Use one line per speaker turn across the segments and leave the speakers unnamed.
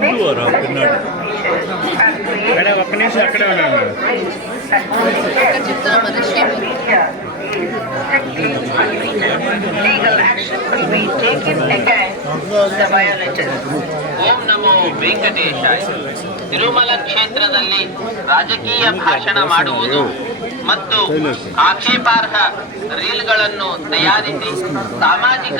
ముందు రా పిన్నాడు
మేడం ఒక్క నిమిషం అక్కడే ఉన్నాను మేడం
ఇక్కడ చెప్తున్నా మన శ్రీమతి
Legal action will be taken against the violators.
ಓಂ ನಮೋ ವೆಂಕಟೇಶಾಯ ತಿರುಮಲ ಕ್ಷೇತ್ರದಲ್ಲಿ ರಾಜಕೀಯ ಭಾಷಣ ಮಾಡುವುದು ಮತ್ತು ಆಕ್ಷೇಪಾರ್ಹ ರೀಲ್ಗಳನ್ನು ತಯಾರಿಸಿ ಸಾಮಾಜಿಕ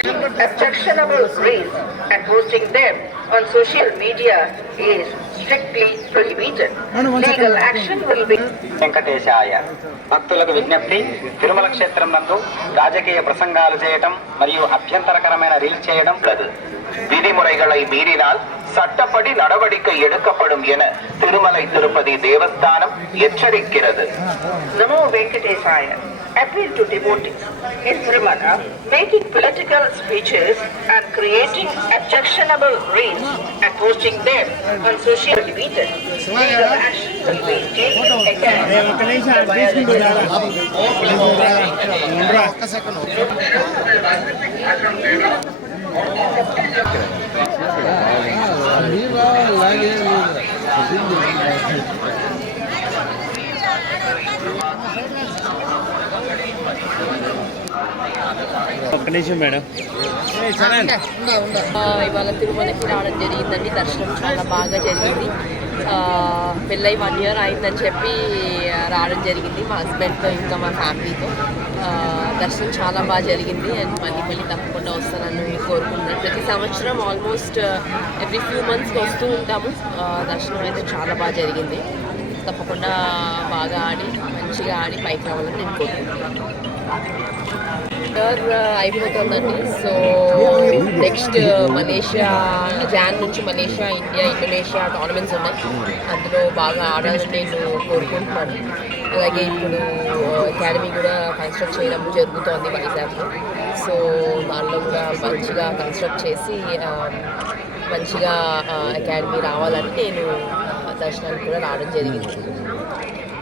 objectionable grace and posting them on social media is strictly prohibited. Legal action will be.
వెంకటేశాయ భక్తులకు విజ్ఞప్తి తిరుమల క్షేత్రం నందు రాజకీయ ప్రసంగాలు చేయటం మరియు అభ్యంతరకరమైన రీల్ చేయడం
விதிமுறைகளை மீறினால் சட்டப்படி நடவடிக்கை எடுக்கப்படும் என திருமலை திருப்பதி தேவஸ்தானம் எச்சரிக்கிறது
நமோ வெங்கடேசாய appeal to devotees. In Srimaka, making political speeches and creating objectionable reels and posting them on social media, legal action will be taken against the
violation. ఒక్క నిమిషం మేడం?
ఆ, ఇవాళ తిరుమలకి రావడం జరిగిందండి దర్శనం చాలా బాగా జరిగింది. పెళ్ళై వన్ ఇయర్ అయిందని చెప్పి రావడం జరిగింది మా హస్బెండ్తో ఇంకా మా ఫ్యామిలీతో దర్శనం చాలా బాగా జరిగింది అండ్ మళ్ళీ మళ్ళీ తప్పకుండా వస్తానని కోరుకుంటున్నాను ప్రతి సంవత్సరం ఆల్మోస్ట్ ఎవ్రీ ఫ్యూ మంత్స్కి వస్తూ ఉంటాము. దర్శనం అయితే చాలా బాగా జరిగింది. తప్పకుండా బాగా ఆడి మంచిగా ఆడి పైకి రావాలని నేను కోరుకుంటున్నాను. అయిపోతుందండి. సో నెక్స్ట్ మలేషియా జాన్ నుంచి మలేషియా ఇండియా ఇండోనేషియా టోర్నమెంట్స్ ఉన్నాయి. అందులో బాగా ఆడాలని నేను కోరుకుంటున్నాను. అలాగే ఇప్పుడు అకాడమీ కూడా కన్స్ట్రక్ట్ చేయడం జరుగుతోంది వైజాగ్లో. సో దానిలో కూడా మంచిగా కన్స్ట్రక్ట్ చేసి మంచిగా అకాడమీ రావాలని నేను దర్శనానికి కూడా రావడం జరిగింది